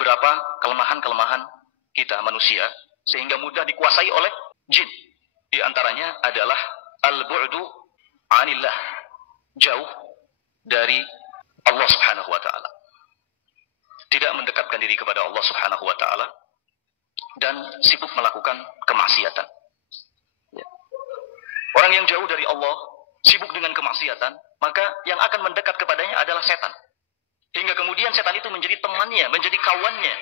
beberapa kelemahan-kelemahan kita manusia sehingga mudah dikuasai oleh jin. Di antaranya adalah al-bu'du 'anillah, jauh dari Allah Subhanahu wa taala. Tidak mendekatkan diri kepada Allah Subhanahu wa taala dan sibuk melakukan kemaksiatan. Ya. Orang yang jauh dari Allah, sibuk dengan kemaksiatan, maka yang akan mendekat kepadanya adalah setan. Hingga kemudian setan itu menjadi temannya, menjadi kawannya.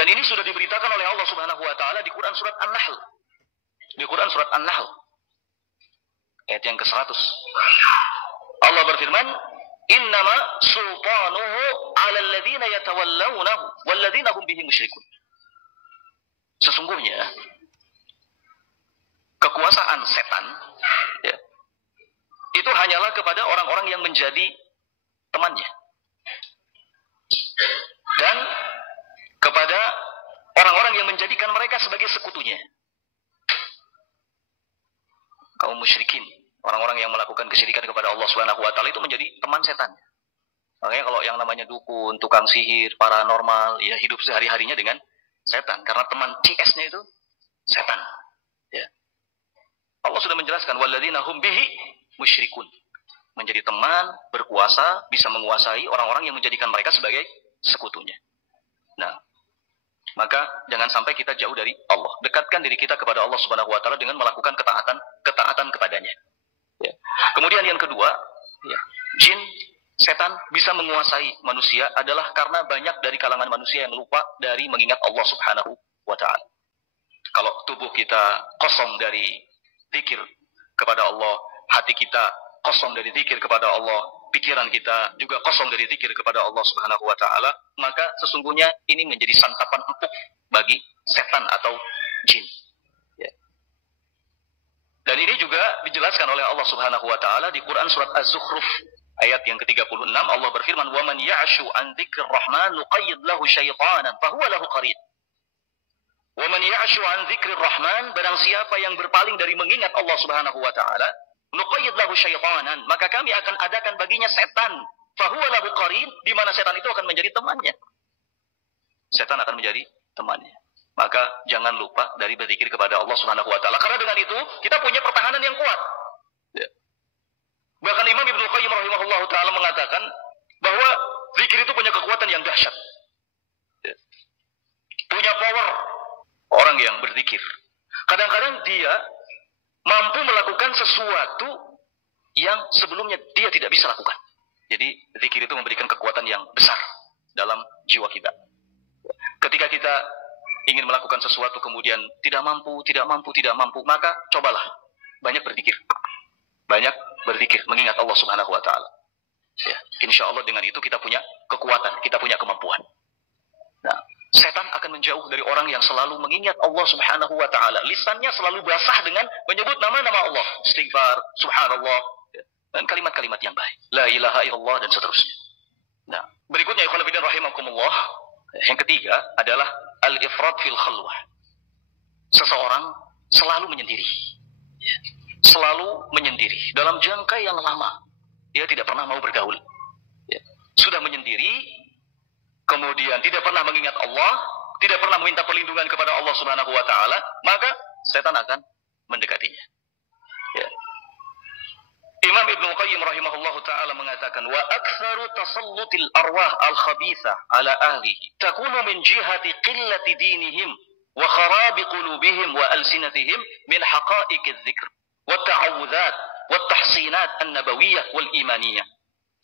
Dan ini sudah diberitakan oleh Allah Subhanahu wa taala di Quran surat An-Nahl. Di Quran surat An-Nahl ayat yang ke-100. Allah berfirman, "Innama sultanuhu 'alal ladzina yatawallawnahu wal ladzina hum bihi musyrikun." Sesungguhnya kekuasaan setan, ya, itu hanyalah kepada orang-orang yang menjadi temannya dan kepada orang-orang yang menjadikan mereka sebagai sekutunya. Kaum musyrikin, orang-orang yang melakukan kesyirikan kepada Allah Subhanahu wa taala itu menjadi teman setan. Makanya kalau yang namanya dukun, tukang sihir, paranormal, ya hidup sehari-harinya dengan setan karena teman CS-nya itu setan. Ya. Allah sudah menjelaskan walladzina hum bihi musyrikun. Menjadi teman, berkuasa, bisa menguasai orang-orang yang menjadikan mereka sebagai sekutunya. Nah, maka jangan sampai kita jauh dari Allah. Dekatkan diri kita kepada Allah Subhanahu wa taala dengan melakukan ketaatan kepadanya. Ya. Kemudian yang kedua, ya, jin, setan bisa menguasai manusia adalah karena banyak dari kalangan manusia yang lupa dari mengingat Allah Subhanahu wa taala. Kalau tubuh kita kosong dari zikir kepada Allah, hati kita kosong dari zikir kepada Allah, pikiran kita juga kosong dari zikir kepada Allah Subhanahu wa taala, maka sesungguhnya ini menjadi santapan empuk bagi setan atau jin. Ya. Dan ini juga dijelaskan oleh Allah Subhanahu wa taala di Quran surat Az-Zukhruf ayat yang ke-36. Allah berfirman, "Wa man ya'shu an dzikrir rahman nuqayyid lahu syaitanan fahuwa lahu qarin." Wa man ya'shu an dzikrir rahman, barang siapa yang berpaling dari mengingat Allah Subhanahu wa taala, nuqayyid lahu syaitanan, maka kami akan adakan baginya setan, fahuwa lahu qarin, di mana setan itu akan menjadi temannya. Setan akan menjadi temannya. Maka jangan lupa dari berzikir kepada Allah Subhanahu wa taala, karena dengan itu kita punya pertahanan yang kuat. Ya. Bahkan Imam Ibnu Qayyim rahimahullahu taala mengatakan bahwa zikir itu punya kekuatan yang dahsyat. Ya. Punya power orang yang berzikir. Kadang-kadang dia mampu melakukan sesuatu yang sebelumnya dia tidak bisa lakukan. Jadi zikir itu memberikan kekuatan yang besar dalam jiwa kita. Ketika kita ingin melakukan sesuatu kemudian tidak mampu, maka cobalah banyak berzikir. Banyak berzikir, mengingat Allah Subhanahu wa taala. Ya, insya Allah dengan itu kita punya kekuatan, kita punya kemampuan. Nah, setan akan menjauh dari orang yang selalu mengingat Allah Subhanahu wa taala. Lisannya selalu basah dengan menyebut nama-nama Allah, istighfar, subhanallah, dan kalimat-kalimat yang baik. La ilaha illallah dan seterusnya. Nah, berikutnya ikhwan fillah rahimakumullah, yang ketiga adalah al-ifrat fil khalwah. Seseorang selalu menyendiri. Selalu menyendiri dalam jangka yang lama. Dia tidak pernah mau bergaul. Sudah menyendiri, kemudian tidak pernah mengingat Allah, tidak pernah meminta perlindungan kepada Allah Subhanahu wa taala, maka setan akan mendekatinya. Ya. Imam Ibnu Qayyim rahimahullahu taala mengatakan, wa aktsaru tasallutil arwah al-khabithah ala ahlihi takunu min jihati qillati dinihim wa kharabi qulubihim wa alsinatihim min haqa'iqiz dzikr wa ta'awudzat wa tahsinat an-nabawiyyah wal imaniyah.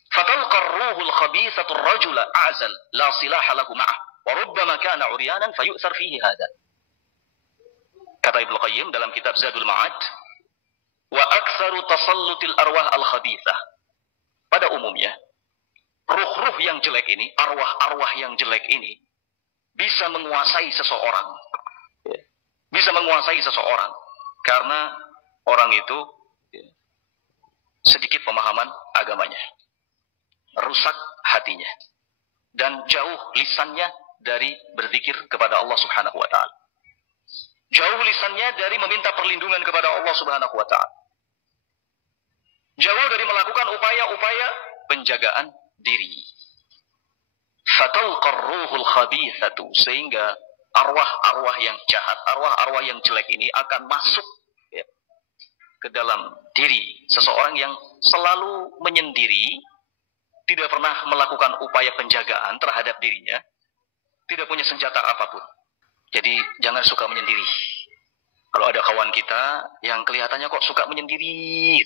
فتلقى الروح الخبيثة الرجل أعزل لا صلاح له معه وربما كان عريانا فيؤثر فيه هذا. Kata Ibnu Qayyim dalam kitab Zadul Ma'ad, wa aktsaru tasallutil arwah al-khabithah. Pada umumnya, ruh-ruh yang jelek ini, arwah-arwah yang jelek ini bisa menguasai seseorang. Bisa menguasai seseorang karena orang itu sedikit pemahaman agamanya. Rusak hatinya dan jauh lisannya dari berzikir kepada Allah Subhanahu wa taala. Jauh lisannya dari meminta perlindungan kepada Allah Subhanahu wa taala. Jauh dari melakukan upaya-upaya penjagaan diri. fatalqar ruhul khabithatu, sehingga arwah-arwah yang jahat, arwah-arwah yang jelek ini akan masuk ya, ke dalam diri seseorang yang selalu menyendiri, tidak pernah melakukan upaya penjagaan terhadap dirinya, tidak punya senjata apapun. Jadi jangan suka menyendiri. Kalau ada kawan kita yang kelihatannya kok suka menyendiri,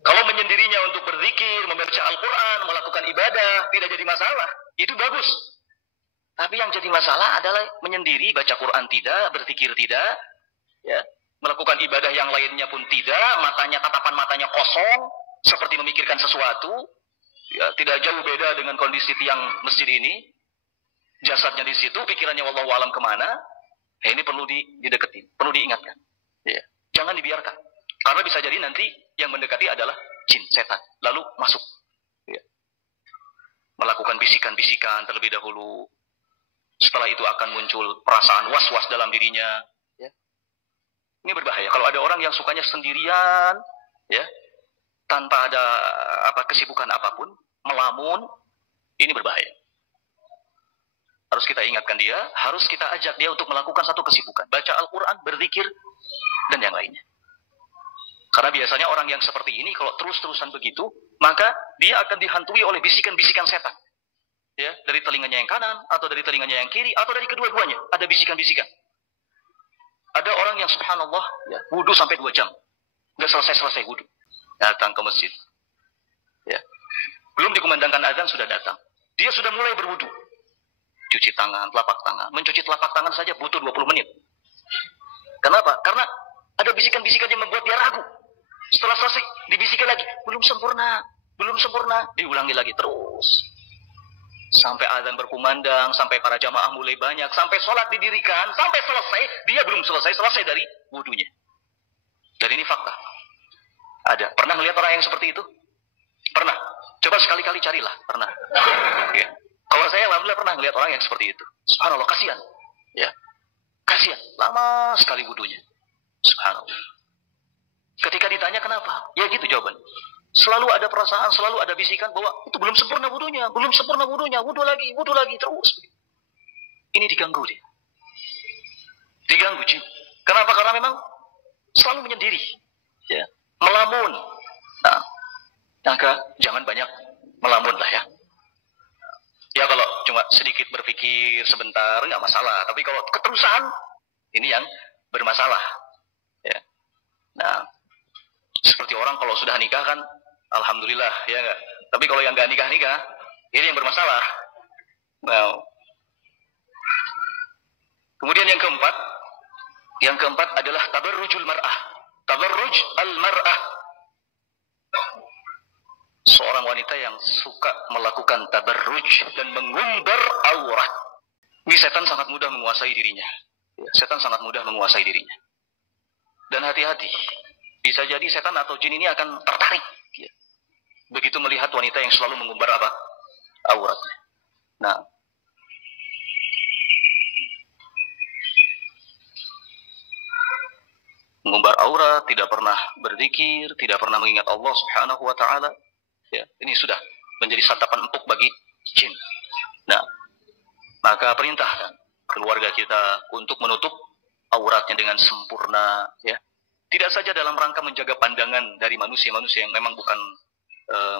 kalau menyendirinya untuk berzikir, membaca Al-Quran, melakukan ibadah, tidak jadi masalah, itu bagus. Tapi yang jadi masalah adalah menyendiri, baca Quran tidak, berzikir tidak, ya, melakukan ibadah yang lainnya pun tidak, tatapan matanya kosong, seperti memikirkan sesuatu, ya, tidak jauh beda dengan kondisi tiang masjid ini, jasadnya di situ, pikirannya wallahu alam kemana, ya, ini perlu dideketin, perlu diingatkan. Ya. Jangan dibiarkan. Karena bisa jadi nanti yang mendekati adalah jin, setan, lalu masuk. Ya. Melakukan bisikan-bisikan terlebih dahulu. Setelah itu akan muncul perasaan was-was dalam dirinya. Ya. Ini berbahaya. Kalau ada orang yang sukanya sendirian, ya, tanpa ada kesibukan apapun, melamun, ini berbahaya. Harus kita ingatkan dia, harus kita ajak dia untuk melakukan satu kesibukan. Baca Al-Quran, berzikir, dan yang lainnya. Karena biasanya orang yang seperti ini, kalau terus-terusan begitu, maka dia akan dihantui oleh bisikan-bisikan setan. Ya, dari telinganya yang kanan, atau dari telinganya yang kiri, atau dari kedua-duanya. Ada bisikan-bisikan. Ada orang yang subhanallah, ya, wudhu sampai 2 jam. Nggak selesai-selesai wudhu. Datang ke masjid. Ya. Belum dikumandangkan azan, sudah datang. Dia sudah mulai berwudhu. Cuci tangan, telapak tangan. Mencuci telapak tangan saja butuh 20 menit. Kenapa? Karena ada bisikan-bisikan yang membuat dia ragu. Setelah selesai, dibisikkan lagi. Belum sempurna. Belum sempurna. Diulangi lagi terus. Sampai azan berkumandang, sampai para jamaah mulai banyak, sampai sholat didirikan, sampai selesai, dia belum selesai dari wudunya. Dan ini fakta. Ada. Pernah melihat orang yang seperti itu? Pernah. Coba sekali-kali carilah. Pernah. Ya. Kalau saya alhamdulillah pernah melihat orang yang seperti itu. Subhanallah, kasihan. Ya. Kasihan. Lama sekali wudunya. Subhanallah. Ketika ditanya kenapa? Ya gitu jawaban. Selalu ada perasaan, selalu ada bisikan bahwa itu belum sempurna wudunya, belum sempurna wudunya, wudu lagi, terus. Ini diganggu dia. Diganggu, Jin. Kenapa? Karena memang selalu menyendiri. Ya. Melamun. Nah, maka jangan banyak melamun lah ya. Ya kalau cuma sedikit berpikir sebentar, nggak masalah. Tapi kalau keterusan, ini yang bermasalah. Ya. Nah, seperti orang kalau sudah nikah kan, alhamdulillah, ya enggak. Tapi kalau yang nggak nikah, ini yang bermasalah. Nah, kemudian yang keempat adalah tabarrujul mar'ah. Tabarruj al-mar'ah. Seorang wanita yang suka melakukan tabarruj dan mengumbar aurat. Ini setan sangat mudah menguasai dirinya. Setan sangat mudah menguasai dirinya. Dan hati-hati. Bisa jadi setan atau jin ini akan tertarik. Begitu melihat wanita yang selalu mengumbar auratnya. Nah, mengumbar aurat, tidak pernah berzikir, tidak pernah mengingat Allah Subhanahu wa taala. Ya, ini sudah menjadi santapan empuk bagi jin. Nah, maka perintahkan keluarga kita untuk menutup auratnya dengan sempurna, ya. Tidak saja dalam rangka menjaga pandangan dari manusia-manusia yang memang bukan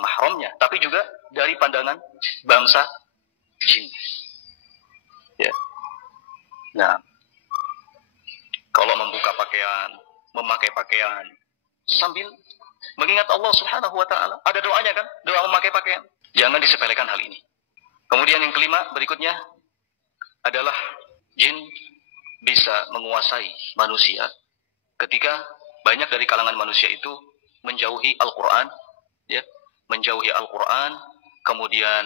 mahramnya, tapi juga dari pandangan bangsa jin. Ya. Nah, kalau membuka pakaian, memakai pakaian, sambil mengingat Allah Subhanahu wa taala, ada doanya kan? Doa memakai pakaian. Jangan disepelekan hal ini. Kemudian yang kelima berikutnya adalah jin bisa menguasai manusia ketika banyak dari kalangan manusia itu menjauhi Al-Quran, ya, menjauhi Al-Quran, kemudian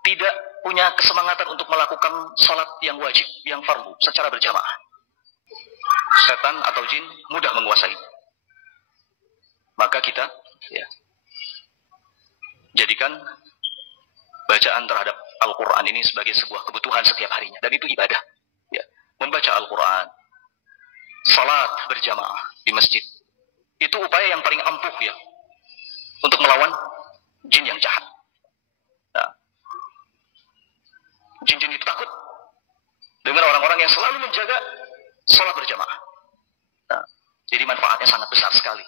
tidak punya kesemangatan untuk melakukan salat yang wajib, yang fardu, secara berjamaah. Setan atau jin mudah menguasai. Maka kita, ya, jadikan bacaan terhadap Al-Quran ini sebagai sebuah kebutuhan setiap harinya, dan itu ibadah. Ya, membaca Al-Quran, salat berjamaah di masjid, itu upaya yang paling ampuh ya untuk melawan jin yang jahat. Nah, orang yang selalu menjaga sholat berjamaah. Nah, jadi manfaatnya sangat besar sekali.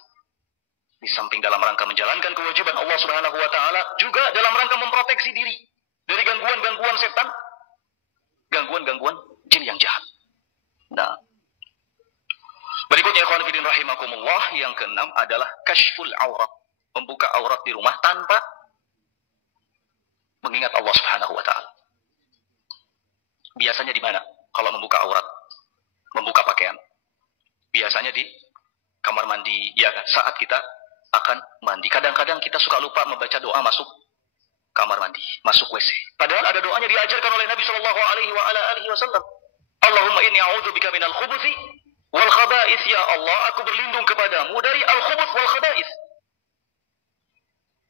Di samping dalam rangka menjalankan kewajiban Allah Subhanahu wa taala, juga dalam rangka memproteksi diri dari gangguan-gangguan setan, gangguan-gangguan jin yang jahat. Nah, berikutnya ikhwan fillah rahimakumullah, yang keenam adalah kashful aurat, membuka aurat di rumah tanpa mengingat Allah Subhanahu wa taala. Biasanya di mana kalau membuka aurat, membuka pakaian? Biasanya di kamar mandi, ya kan? Saat kita akan mandi. Kadang-kadang kita suka lupa membaca doa masuk kamar mandi, masuk WC. Padahal ada doanya diajarkan oleh Nabi Shallallahu Alaihi Wasallam. Allahumma inni a'udzubika minal khubuthi wal khaba'ith. Ya Allah, aku berlindung kepadamu dari al khubuth wal khaba'ith.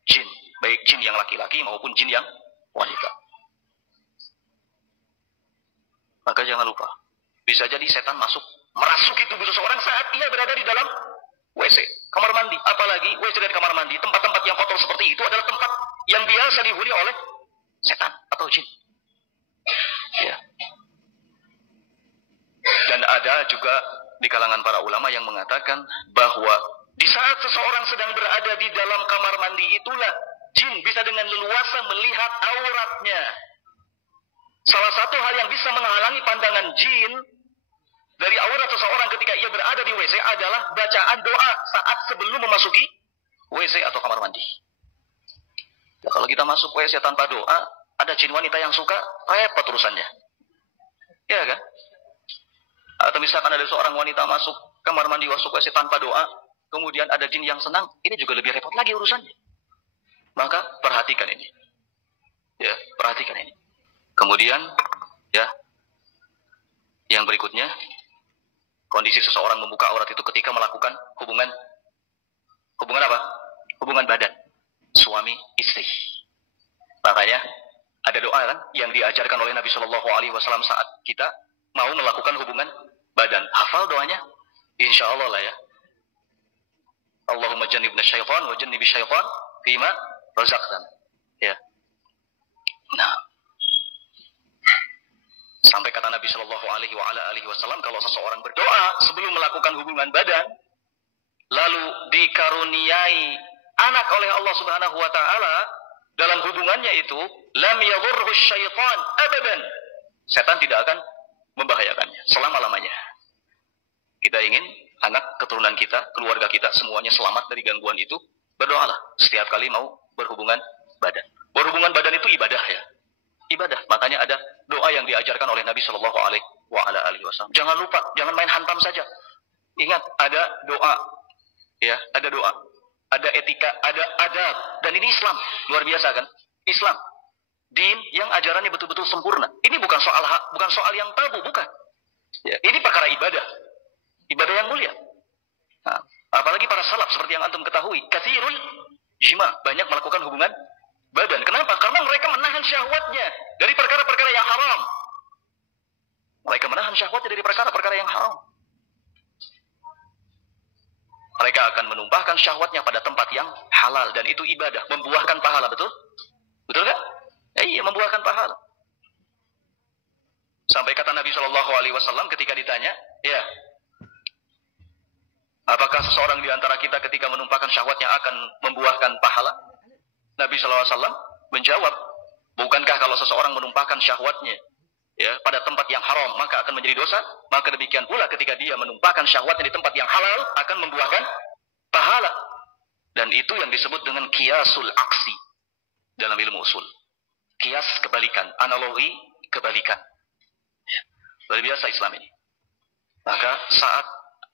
Jin, baik jin yang laki-laki maupun jin yang wanita. Maka jangan lupa, bisa jadi setan merasuki tubuh seseorang saat ia berada di dalam WC, kamar mandi. Apalagi WC dan kamar mandi, tempat-tempat yang kotor seperti itu adalah tempat yang biasa dihuni oleh setan atau jin. Ya. Dan ada juga di kalangan para ulama yang mengatakan bahwa di saat seseorang sedang berada di dalam kamar mandi itulah jin bisa dengan leluasa melihat auratnya. Salah satu hal yang bisa menghalangi pandangan jin dari aurat seseorang ketika ia berada di WC adalah bacaan doa saat sebelum memasuki WC atau kamar mandi. Ya, kalau kita masuk WC tanpa doa, ada jin wanita yang suka, repot urusannya. Ya kan? Atau misalkan ada seorang wanita masuk kamar mandi, masuk WC tanpa doa, kemudian ada jin yang senang, ini juga lebih repot lagi urusannya. Maka perhatikan ini. Ya, perhatikan ini. Kemudian, ya, yang berikutnya, kondisi seseorang membuka aurat itu ketika melakukan hubungan apa? Hubungan badan suami istri. Makanya ada doa kan yang diajarkan oleh Nabi Shallallahu Alaihi Wasallam saat kita mau melakukan hubungan badan. Hafal doanya? Insya Allah lah ya. Allahumma jannibna syaitan wa jannibi syaitan fima razaqtan. Ya. Nah, sampai kata Nabi Shallallahu Alaihi Wasallam, kalau seseorang berdoa sebelum melakukan hubungan badan, lalu dikaruniai anak oleh Allah Subhanahu Wa Taala dalam hubungannya itu, lam yadhurhu syaitan abadan. Setan tidak akan membahayakannya selama-lamanya. Kita ingin anak keturunan kita, keluarga kita semuanya selamat dari gangguan itu. Berdoalah setiap kali mau berhubungan badan. Berhubungan badan itu ibadah ya. Ibadah. Makanya ada doa yang diajarkan oleh Nabi Shallallahu Alaihi Wasallam. Jangan lupa, jangan main hantam saja. Ingat, ada doa, ya, ada doa, ada etika, ada adab, dan ini Islam, luar biasa kan? Islam, din yang ajarannya betul-betul sempurna. Ini bukan soal yang tabu, bukan. Ya, ini perkara ibadah, ibadah yang mulia. Nah, apalagi para salaf seperti yang antum ketahui, katsirul jima, banyak melakukan hubungan badan. Kenapa? Karena mereka menahan syahwatnya dari perkara-perkara yang haram. Mereka menahan syahwatnya dari perkara-perkara yang haram. Mereka akan menumpahkan syahwatnya pada tempat yang halal, dan itu ibadah, membuahkan pahala, betul? Betul kan? Ya, iya, membuahkan pahala. Sampai kata Nabi Shallallahu Alaihi Wasallam ketika ditanya, ya, apakah seseorang di antara kita ketika menumpahkan syahwatnya akan membuahkan pahala? Nabi SAW menjawab, bukankah kalau seseorang menumpahkan syahwatnya ya pada tempat yang haram maka akan menjadi dosa? Maka demikian pula ketika dia menumpahkan syahwatnya di tempat yang halal akan membuahkan pahala. Dan itu yang disebut dengan kiasul aksi dalam ilmu usul. Kias kebalikan, analogi kebalikan. Luar biasa Islam ini. Maka saat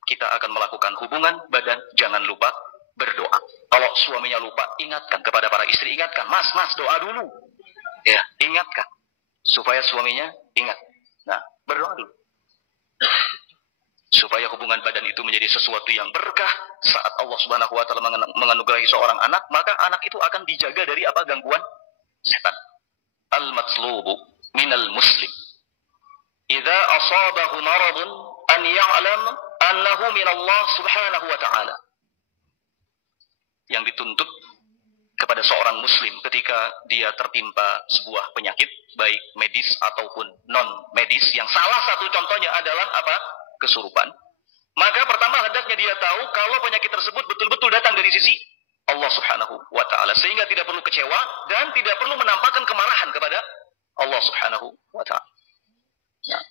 kita akan melakukan hubungan badan, jangan lupa berdoa. Kalau suaminya lupa, ingatkan kepada para istri, ingatkan, mas doa dulu. Ya, ingatkan supaya suaminya ingat. Nah, berdoa dulu. Supaya hubungan badan itu menjadi sesuatu yang berkah. Saat Allah Subhanahu Wa Taala menganugerahi seorang anak, maka anak itu akan dijaga dari apa? Gangguan setan. Al-matslubu minal muslim idza asabahu maradun an ya'lam annahu min Allah Subhanahu Wa Taala. Yang dituntut kepada seorang muslim ketika dia tertimpa sebuah penyakit, baik medis ataupun non medis, yang salah satu contohnya adalah apa? Kesurupan. Maka pertama hendaknya dia tahu kalau penyakit tersebut betul-betul datang dari sisi Allah Subhanahu wa ta'ala, sehingga tidak perlu kecewa dan tidak perlu menampakkan kemarahan kepada Allah Subhanahu wa ta'ala. Nah,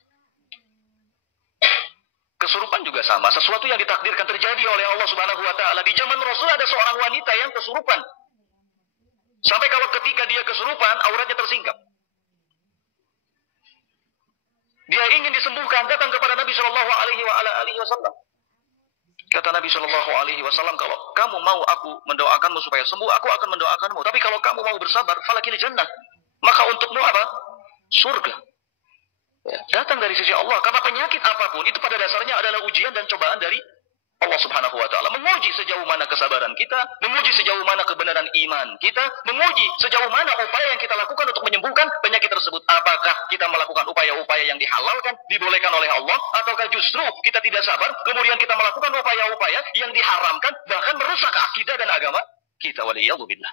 kesurupan juga sama, sesuatu yang ditakdirkan terjadi oleh Allah Subhanahu wa ta'ala. Di zaman Rasul ada seorang wanita yang kesurupan. Sampai kalau ketika dia kesurupan, auratnya tersingkap. Dia ingin disembuhkan, datang kepada Nabi Shallallahu Alaihi Wasallam. Kata Nabi Shallallahu Alaihi Wasallam, kalau kamu mau aku mendoakanmu supaya sembuh, aku akan mendoakanmu. Tapi kalau kamu mau bersabar, falakil jannah, maka untukmu apa? Surga. Ya, datang dari sisi Allah. Karena penyakit apapun itu pada dasarnya adalah ujian dan cobaan dari Allah Subhanahu wa ta'ala, menguji sejauh mana kesabaran kita, menguji sejauh mana kebenaran iman kita, menguji sejauh mana upaya yang kita lakukan untuk menyembuhkan penyakit tersebut. Apakah kita melakukan upaya-upaya yang dihalalkan, dibolehkan oleh Allah, ataukah justru kita tidak sabar, kemudian kita melakukan upaya-upaya yang diharamkan, bahkan merusak akidah dan agama kita. Waliyadzubillah.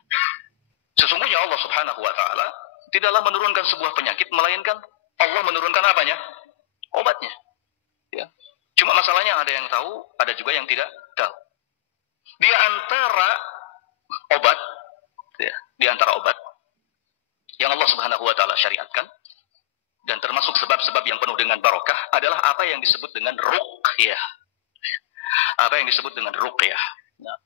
Sesungguhnya Allah Subhanahu wa ta'ala tidaklah menurunkan sebuah penyakit, melainkan Allah menurunkan apanya? Obatnya. Ya. Cuma masalahnya ada yang tahu, ada juga yang tidak tahu. Di antara obat, ya, di antara obat yang Allah Subhanahu wa ta'ala syariatkan, dan termasuk sebab-sebab yang penuh dengan barokah, adalah apa yang disebut dengan ruqyah. Apa yang disebut dengan ruqyah. Nah,